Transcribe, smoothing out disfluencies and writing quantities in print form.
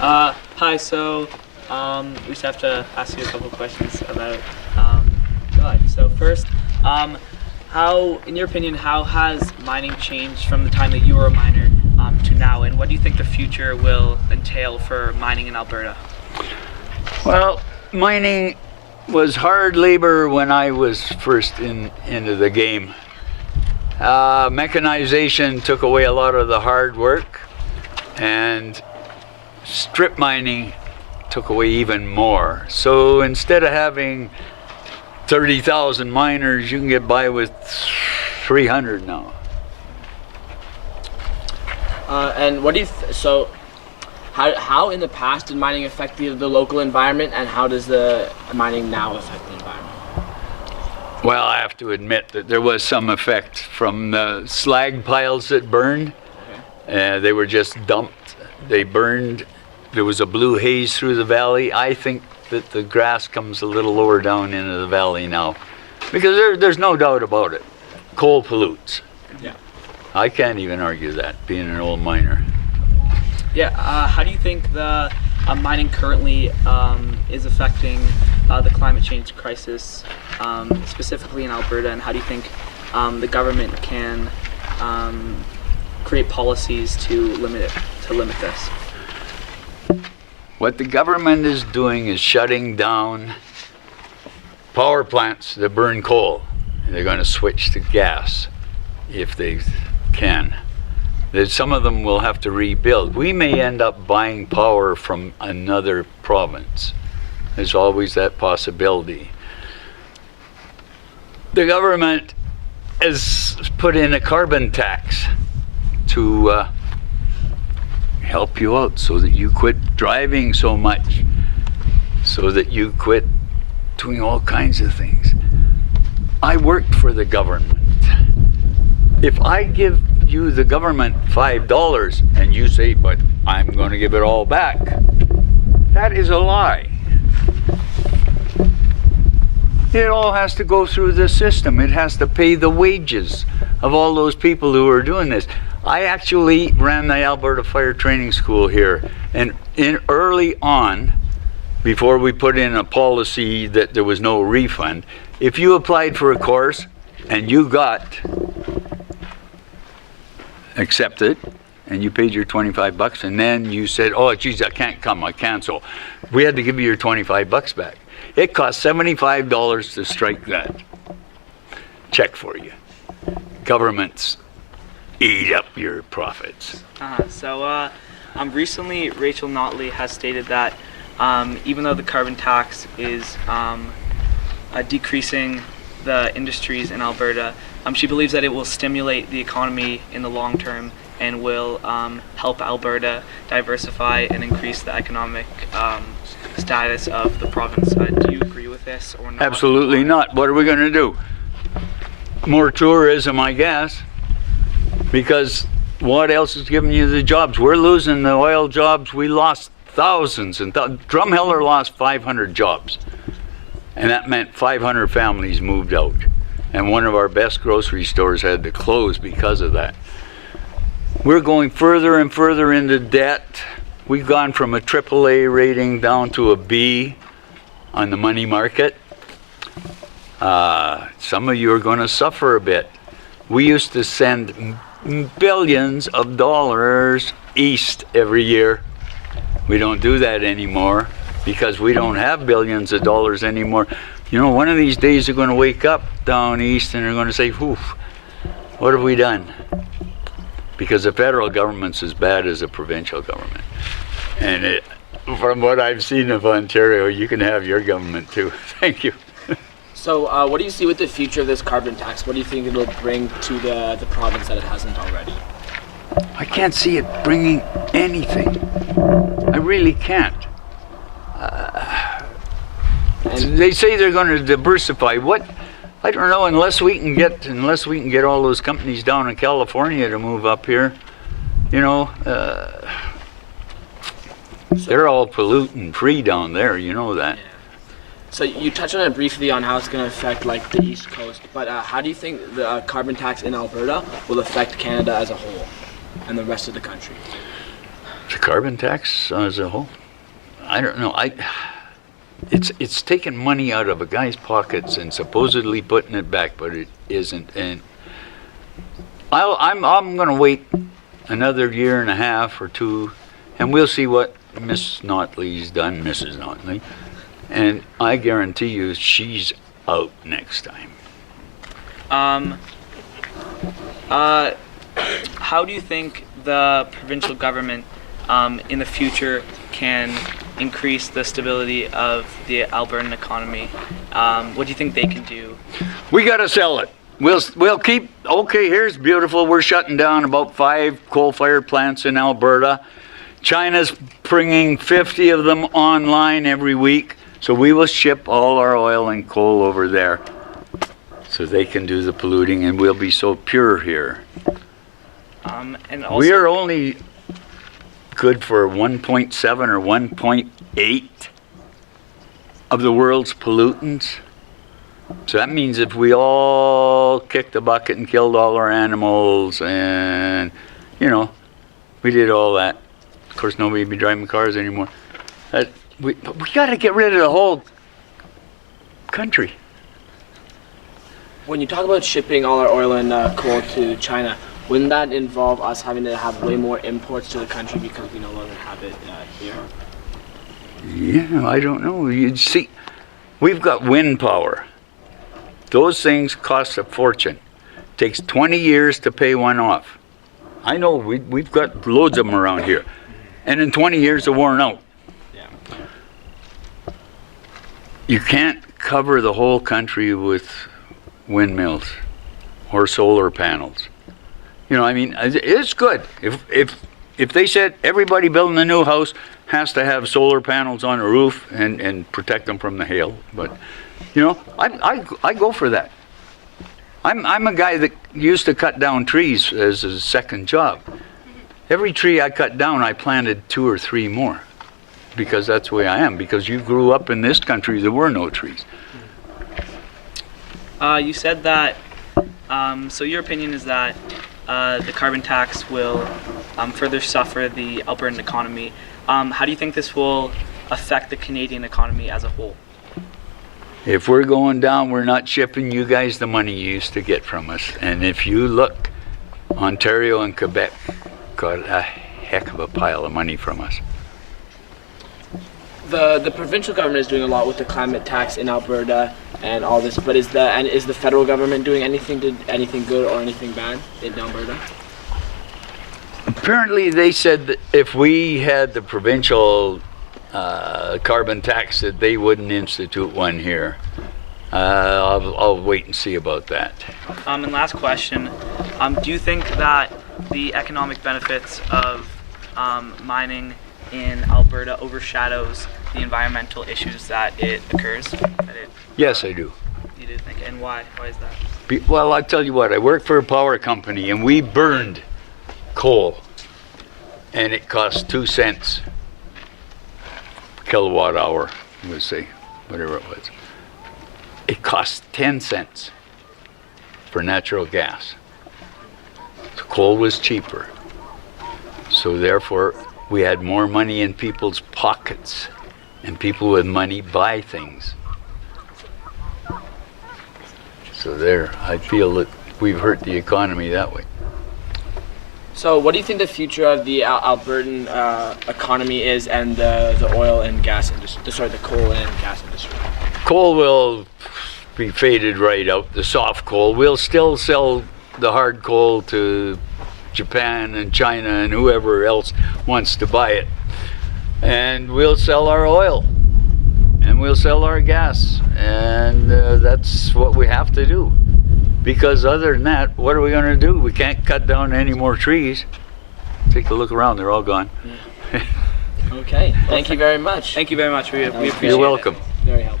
Hi, so we just have to ask you a couple of questions about your life. So first, how, in your opinion, how has mining changed from the time that you were a miner to now, and what do you think the future will entail for mining in Alberta? Well, mining was hard labor when I was first into the game. Mechanization took away a lot of the hard work, and strip mining took away even more. So instead of having 30,000 miners, you can get by with 300 now. And what do you so how in the past did mining affect the local environment, and how does the mining now affect the environment? Well, I have to admit that there was some effect from the slag piles that burned. Okay. They were just dumped. They burned. There was a blue haze through the valley. I think that the grass comes a little lower down into the valley now, because there's no doubt about it. Coal pollutes. Yeah. I can't even argue that, being an old miner. Yeah, how do you think the mining currently is affecting the climate change crisis, specifically in Alberta, and how do you think the government can create policies to limit this? What the government is doing is shutting down power plants that burn coal. They're going to switch to gas if they can. Some of them will have to rebuild. We may end up buying power from another province. There's always that possibility. The government has put in a carbon tax to help you out so that you quit driving so much, so that you quit doing all kinds of things. I worked for the government. If I give you the government $5 and you say, but I'm going to give it all back, that is a lie. It all has to go through the system. It has to pay the wages of all those people who are doing this. I actually ran the Alberta Fire Training School here, and early on, before we put in a policy that there was no refund, if you applied for a course and you got accepted and you paid your 25 bucks and then you said, oh geez, I can't come, I cancel, we had to give you your 25 bucks back. It cost $75 to strike that check for you. Governments eat up your profits. Recently Rachel Notley has stated that even though the carbon tax is decreasing the industries in Alberta, she believes that it will stimulate the economy in the long term and will help Alberta diversify and increase the economic status of the province. Do you agree with this or not? Absolutely not. What are we going to do? More tourism, I guess, because what else is giving you the jobs? We're losing the oil jobs. We lost thousands, and Drumheller lost 500 jobs, and that meant 500 families moved out, and one of our best grocery stores had to close because of that. We're going further and further into debt. We've gone from a AAA rating down to a B on the money market. Some of you are going to suffer a bit. We used to send billions of dollars east every year. We don't do that anymore because we don't have billions of dollars anymore. You know, one of these days they're going to wake up down east and they're going to say, "Oof, what have we done?" Because the federal government's as bad as the provincial government. And from what I've seen of Ontario, you can have your government too. Thank you. So what do you see with the future of this carbon tax? What do you think it'll bring to the province that it hasn't already? I can't see it bringing anything. I really can't. They say they're going to diversify. What? I don't know. Unless we can get all those companies down in California to move up here, you know, they're all pollutant free down there. You know that. Yeah. So you touched on it briefly on how it's going to affect like the East Coast, but how do you think the carbon tax in Alberta will affect Canada as a whole and the rest of the country? The carbon tax as a whole? I don't know. It's taking money out of a guy's pockets and supposedly putting it back, but it isn't. And I'm going to wait another year and a half or two, and we'll see what Miss Notley's done, Mrs. Notley. And I guarantee you, she's out next time. How do you think the provincial government in the future can increase the stability of the Albertan economy? What do you think they can do? We got to sell it. We'll keep, okay, here's beautiful. We're shutting down about 5 coal-fired plants in Alberta. China's bringing 50 of them online every week. So we will ship all our oil and coal over there so they can do the polluting, and we'll be so pure here. And also, We are only good for 1.7 or 1.8 of the world's pollutants. So that means if we all kicked the bucket and killed all our animals and, we did all that. Of course, nobody would be driving cars anymore. We got to get rid of the whole country. When you talk about shipping all our oil and coal to China, wouldn't that involve us having to have way more imports to the country because we no longer have it here? Yeah, I don't know. You see, we've got wind power. Those things cost a fortune. Takes 20 years to pay one off. I know we've got loads of them around here. And in 20 years they're worn out. You can't cover the whole country with windmills or solar panels. It's good. If they said everybody building a new house has to have solar panels on the roof and protect them from the hail, but I go for that. I'm a guy that used to cut down trees as a second job. Every tree I cut down, I planted 2 or 3 more. Because that's the way I am. Because you grew up in this country, there were no trees. You said that, so your opinion is that the carbon tax will further suffer the Albertan economy. How do you think this will affect the Canadian economy as a whole? If we're going down, we're not shipping you guys the money you used to get from us. And if you look, Ontario and Quebec got a heck of a pile of money from us. The provincial government is doing a lot with the climate tax in Alberta and all this, but is the federal government doing anything good or anything bad in Alberta? Apparently they said that if we had the provincial carbon tax that they wouldn't institute one here. I'll wait and see about that. And last question, do you think that the economic benefits of mining in Alberta overshadows the environmental issues that it occurs? Yes, I do. You do think, and why? Why is that? Well, I'll tell you what, I work for a power company and we burned coal and it cost 2 cents kilowatt hour, let's say, whatever it was. It cost 10 cents for natural gas. The coal was cheaper. So therefore, we had more money in people's pockets, and people with money buy things. So there, I feel that we've hurt the economy that way. So what do you think the future of the Albertan economy is, and the oil and gas industry, the coal and gas industry? Coal will be faded right out, the soft coal. We'll still sell the hard coal to Japan and China and whoever else wants to buy it. And we'll sell our oil and we'll sell our gas, and that's what we have to do. Because other than that, what are we going to do? We can't cut down any more trees. Take a look around, they're all gone. Okay, thank you very much. Thank you very much. We appreciate it. You're welcome. Very helpful.